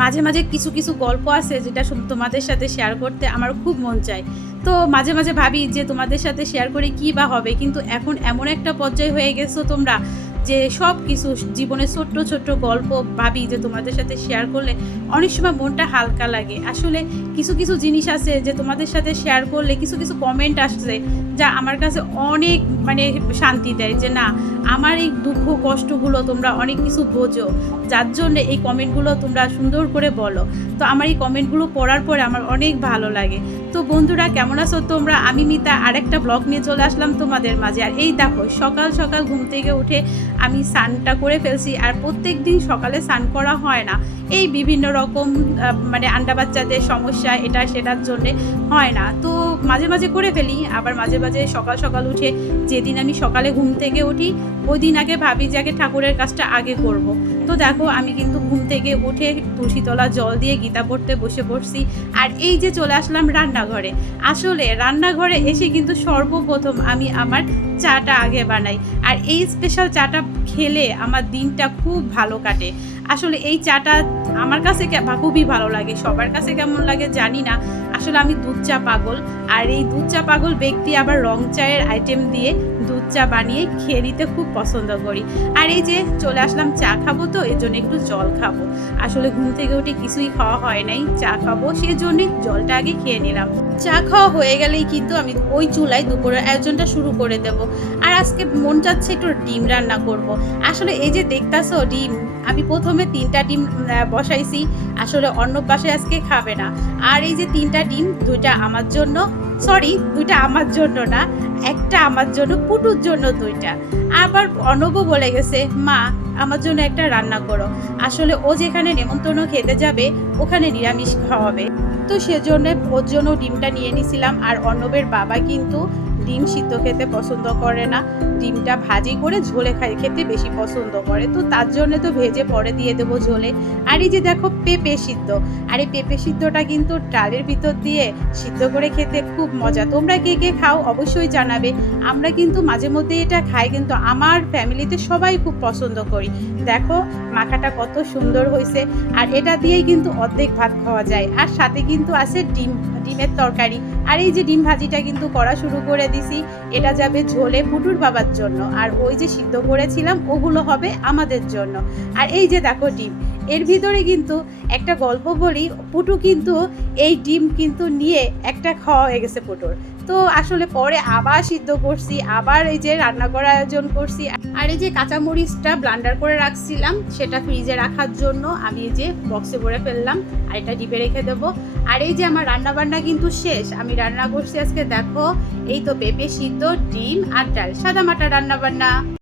মাঝে মাঝে কিছু কিছু গল্প আছে যেটা শুধু তোমাদের সাথে শেয়ার করতে আমার খুব মন চায়। তো মাঝে মাঝে ভাবি যে তোমাদের সাথে শেয়ার করে কী বা হবে, কিন্তু এখন এমন একটা পর্যায়ে হয়ে গেছো তোমরা যে সব কিছু জীবনের ছোট্ট ছোট্ট গল্প ভাবি যে তোমাদের সাথে শেয়ার করলে অনেক সময় মনটা হালকা লাগে। আসলে কিছু কিছু জিনিস আছে যে তোমাদের সাথে শেয়ার করলে কিছু কিছু কমেন্ট আসছে যা আমার কাছে অনেক শান্তি দেয়, যে না আমার এই দুঃখ কষ্টগুলো তোমরা অনেক কিছু বোঝো, যার জন্য এই কমেন্টগুলো তোমরা সুন্দর করে বলো। তো আমার এই কমেন্টগুলো পড়ার পরে আমার অনেক ভালো লাগে। তো বন্ধুরা কেমন আছো তোমরা? আমি মিতা আরেকটা ব্লগ নিয়ে চলে আসলাম তোমাদের মাঝে। আর এই দেখো সকাল সকাল ঘুম থেকে উঠে আমি স্নানটা করে ফেলছি। আর প্রত্যেক দিন সকালে স্নান করা হয় না, এই বিভিন্ন রকম আন্ডা বাচ্চাদের সমস্যা এটা সেটার জন্যে হয় না। তো মাঝে মাঝে করে ফেলি, আবার মাঝে মাঝে সকাল সকাল উঠে যেদিন আমি সকালে ঘুম থেকে উঠি ওই দিন আগে ভাবি যে আগে ঠাকুরের কাজটা আগে করব। তো দেখো আমি কিন্তু ঘুম থেকে উঠে তুলসীতলা জল দিয়ে গীতা পড়তে বসে পড়ছি। আর এই যে চলে আসলাম রান্নাঘরে। আসলে রান্নাঘরে এসে কিন্তু সর্বপ্রথম আমি আমার চাটা আগে বানাই। আর এই স্পেশাল চাটা খেলে আমার দিনটা খুব ভালো কাটে। আসলে এই চাটা আমার কাছে খুবই ভালো লাগে, সবার কাছে কেমন লাগে জানি না। আসলে আমি দুধ চা পাগল, আর এই দুধ চা পাগল ব্যক্তি আবার রং চায়ের আইটেম দিয়ে দুধ চা বানিয়ে খেয়ে নিতে খুব পছন্দ করি। আর এই যে চলে আসলাম চা খাবো, তো এর জন্য একটু জল খাবো। আসলে ঘুম থেকে উঠে কিছুই খাওয়া হয় নাই, চা খাবো সেই জন্যই জলটা আগে খেয়ে নিলাম। চা খাওয়া হয়ে গেলেই কিন্তু আমি ওই চুলায় দুপুরের আয়োজনটা শুরু করে দেব। আর আজকে মন চাচ্ছে একটু ডিম রান্না করব। আসলে এই যে দেখতাছো ডিম, আমি প্রথমে 3টা ডিম বসাইছি। আসলে অন্য বাসায় আজকে খাবে না। আর এই যে 3টা ডিম, 2টা আমার জন্য, সরি 2টা আমার জন্য না, একটা আমার জন্য, পুটুর জন্য 2টা। আবার অর্ণবও বলে গেছে মা আমার জন্য একটা রান্না করো। আসলে ও যেখানে নেমন্তন্ন খেতে যাবে ওখানে নিরামিষ খাওয়াবে, তো সেজন্য ওর জন্য ডিমটা নিয়ে নিছিলাম। আর অর্ণবের বাবা কিন্তু ডিম সিদ্ধ খেতে পছন্দ করে না, ডিমটা ভাজি করে ঝোলে খেতে বেশি পছন্দ করে। তো তার জন্য তো ভেজে পরে দিয়ে দেবো ঝোলে। আর এই যে দেখো পেঁপে সিদ্ধ, আর এই পেঁপে সিদ্ধটা কিন্তু ডালের ভিতর দিয়ে সিদ্ধ করে খেতে খুব মজা। তোমরা কে কে খাও অবশ্যই জানাবে। আমরা কিন্তু মাঝে মধ্যে এটা খাই, কিন্তু আমার ফ্যামিলিতে সবাই খুব পছন্দ করি। দেখো মাখাটা কত সুন্দর হয়েছে। আর এটা দিয়েই কিন্তু অর্ধেক ভাত খাওয়া যায়। আর সাথে কিন্তু আছে ডিমের তরকারি। আর এই যে ডিম ভাজিটা কিন্তু করা শুরু করে দিছি, এটা যাবে ঝোলে পুটুর বাবার জন্য। আর ওই যে সিদ্ধ করেছিলাম ওগুলো হবে আমাদের জন্য। আর এই যে দেখো ডিম, এর ভিতরে কিন্তু একটা গল্প বলি, পুটু কিন্তু এই ডিম কিন্তু নিয়ে একটা খাওয়া হয়ে গেছে পুটুর। তো আসলে পরে আবার সিদ্ধ করছি, আবার এই যে রান্না করার আয়োজন করছি। আর এই যে কাঁচামরিচটা ব্লান্ডার করে রাখছিলাম সেটা ফ্রিজে রাখার জন্য আমি এই যে বক্সে ভরে ফেললাম, আর এটা ডিপে রেখে দেবো। আর এই যে আমার রান্নাবান্না কিন্তু শেষ। আমি রান্না করছি আজকে দেখো এই তো পেঁপে সিদ্ধ, ডিম আর ডাল, সাদা মাটা রান্নাবান্না।